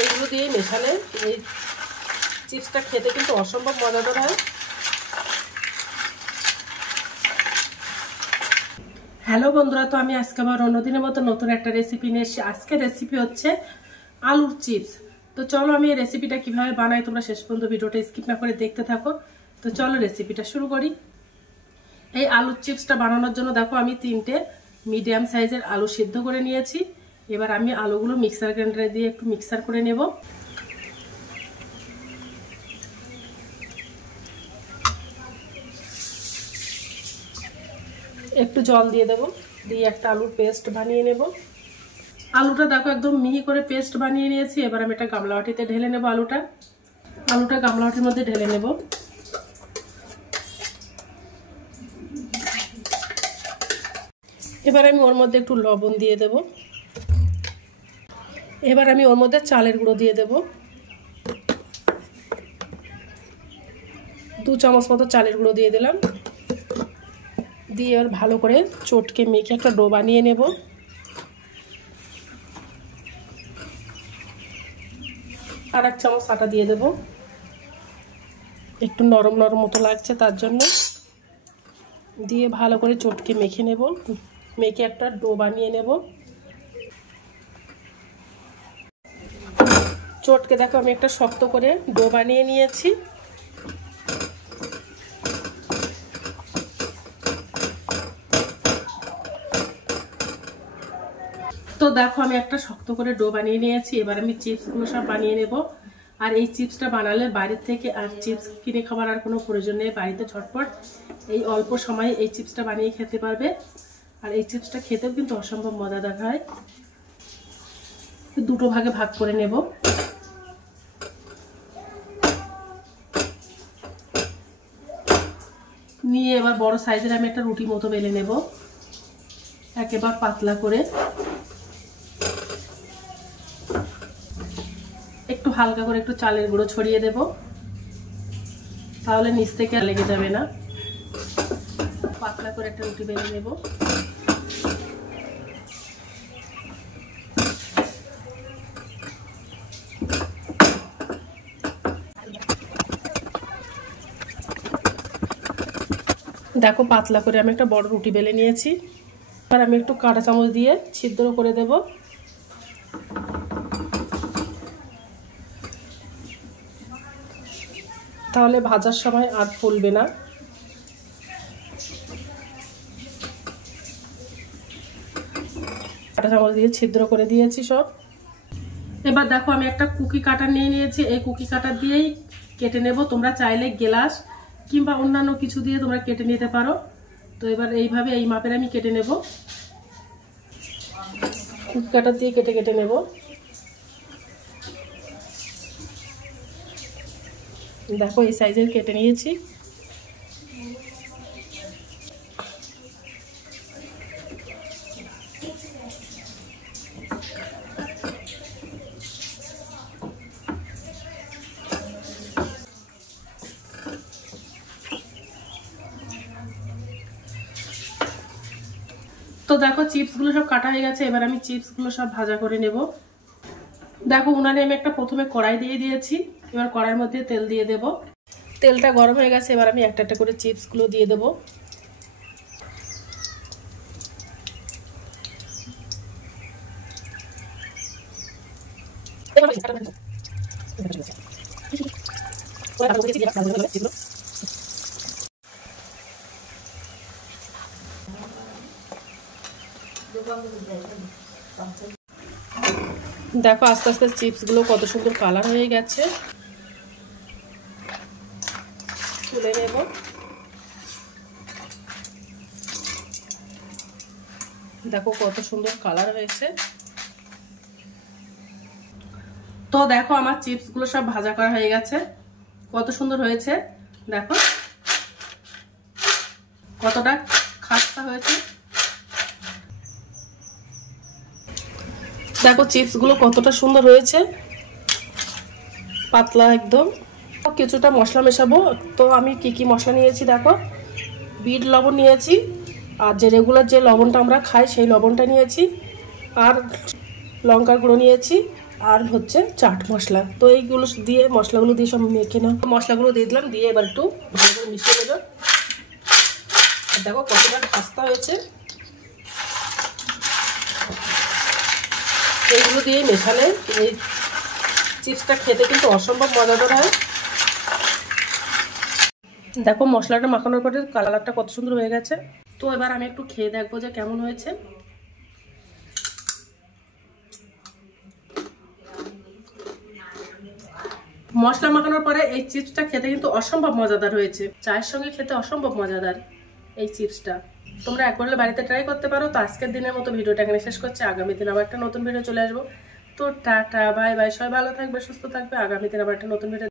এইগুলো দিয়ে মেশালে এই চিপসটা খেতে কিন্তু অসম্ভব মজাদার হয়। হ্যালো বন্ধুরা, তো আমি আজকে আবার অন্যদিনের মতো নতুন একটা রেসিপি নিয়ে এসেছি। আজকের রেসিপি হচ্ছে আলুর চিপস। তো চলো আমি এই রেসিপিটা কিভাবে বানাই তোমরা শেষ পর্যন্ত ভিডিওটা স্কিপ না করে দেখতে থাকো। তো চলো রেসিপিটা শুরু করি। এই আলুর চিপসটা বানানোর জন্য দেখো আমি 3টে মিডিয়াম সাইজের আলু সিদ্ধ করে নিয়েছি। এবার আমি আলুগুলো মিক্সার গ্রাইন্ডারে দিয়ে একটু মিক্সার করে নেব। একটু জল দিয়ে দেবো, দিয়ে একটা আলুর পেস্ট বানিয়ে নেব। আলুটা দেখো একদম মিহি করে পেস্ট বানিয়ে নিয়েছি। এবার আমি একটা গামলা বাটিতে ঢেলে নেব আলুটা গামলা বাটির মধ্যে ঢেলে নেব। এবার আমি ওর মধ্যে একটু লবণ দিয়ে দেব। এবার আমি ওর মধ্যে চালের গুঁড়ো দিয়ে দেব। 2 চামচ মতো চালের গুঁড়ো দিয়ে দিলাম। দিয়ে এবার ভালো করে চটকে মেখে একটা ডো বানিয়ে নেব। আর 1 চামচ আটা দিয়ে দেব, একটু নরম নরম মতো লাগছে তার জন্য। দিয়ে ভালো করে চটকে মেখে নেব, মেখে একটা ডো বানিয়ে নেব। চটকে দেখো আমি একটা শক্ত করে ডো বানিয়ে নিয়েছি। তো দেখো আমি একটা শক্ত করে ডো বানিয়ে নিয়েছি। এবার আমি চিপসগুলো সব বানিয়ে নেব। আর এই চিপসটা বানালে বাইরের থেকে আর চিপস কিনে খাবার আর কোনো প্রয়োজন নেই। বাড়িতে ঝটপট এই অল্প সময়ে এই চিপসটা বানিয়ে খেতে পারবে। আর এই চিপসটা খেতেও কিন্তু অসম্ভব মজাদার হয়। 2টো ভাগে ভাগ করে নেব। নিয়ে এবার বড় সাইজের আমি একটা রুটি মতো বেলে নেব, একেবারে পাতলা করে। একটু হালকা করে একটু চালের গুঁড়ো ছড়িয়ে দেব, তাহলে নিচ থেকে লেগে যাবে না। পাতলা করে একটা রুটি বেলে নেব। দেখো পাতলা করে আমি একটা বড় রুটি বেলে নিয়েছি। আর আমি একটু কাঁটা চামচ দিয়ে ছিদ্র করে দেব। তাহলে ভাজার সময় আর ফুলবে না। কাঁটা চামচ দিয়ে ছিদ্র করে দিয়েছি সব। এবার দেখো আমি একটা কুকি কাটার নিয়ে নিয়েছি। এই কুকি কাটার দিয়েই কেটে নেব। তোমরা চাইলে গ্লাস কিংবা অন্যান্য কিছু দিয়ে তোমরা কেটে নিতে পারো। তো এবার এইভাবে এই মাপের আমি কেটে নেব। কুকি কাটার দিয়ে কেটে কেটে নেব। দেখো এই সাইজের কেটে নিয়েছি। তো দেখো চিপসগুলো সব কাটা হয়ে গেছে। এবার আমি চিপসগুলো সব ভাজা করে নেব। দেখো উনানে আমি একটা প্রথমে কড়াই দিয়ে দিয়েছি। এবার কড়াইয়ের মধ্যে তেল দিয়ে দেব। তেলটা গরম হয়ে গেছে। এবার আমি একটা একটা করে চিপসগুলো দিয়ে দেব। দেখো আস্তে আস্তে চিপসগুলো কত সুন্দর কালার হয়ে গেছে। তুলে নেব। দেখো কত সুন্দর কালার হয়েছে। তো দেখো আমার চিপসগুলো সব ভাজা করা হয়ে গেছে। কত সুন্দর হয়েছে দেখো, কতটা খাস্তা হয়েছে। দেখো চিপসগুলো কতটা সুন্দর হয়েছে, পাতলা একদম। কিছুটা মশলা মেশাবো। তো আমি কি মশলা নিয়েছি দেখো, বিট লবণ নিয়েছি, আর যে রেগুলার যে লবণটা আমরা খাই সেই লবণটা নিয়েছি, আর লঙ্কার গুঁড়ো নিয়েছি, আর হচ্ছে চাট মশলা। তো এইগুলো দিয়ে মশলাগুলো দিয়ে সব মেখে নাও। মশলাগুলো দিয়ে দিলাম, দিয়ে এবার একটু ভালো করে মিশিয়ে নেব। আর দেখো কতটা খাস্তা হয়েছে। এইগুলো দিয়ে মেশালে এই চিপসটা খেতে কিন্তু অসম্ভব মজাদার হয়। দেখো মশলাটা মাখানোর পরে কালারটা কত সুন্দর হয়ে গেছে। তো এবার আমি একটু খেয়ে দেখবো যে কেমন হয়েছে। মশলা মাখানোর পরে এই চিপসটা খেতে কিন্তু অসম্ভব মজাদার হয়েছে। চায়ের সঙ্গে খেতে অসম্ভব মজাদার এই চিপসটা। তোমরা একবার বাড়িতে ট্রাই করতে পারো। তো আজকের দিনের মতো ভিডিওটা এখানে শেষ করছি। আগামী দিন আবার একটা নতুন ভিডিও চলে আসবো। তো টাটা বাই বাই, সবাই ভালো থাকবে, সুস্থ থাকবে। আগামী দিন আবার একটা নতুন ভিডিও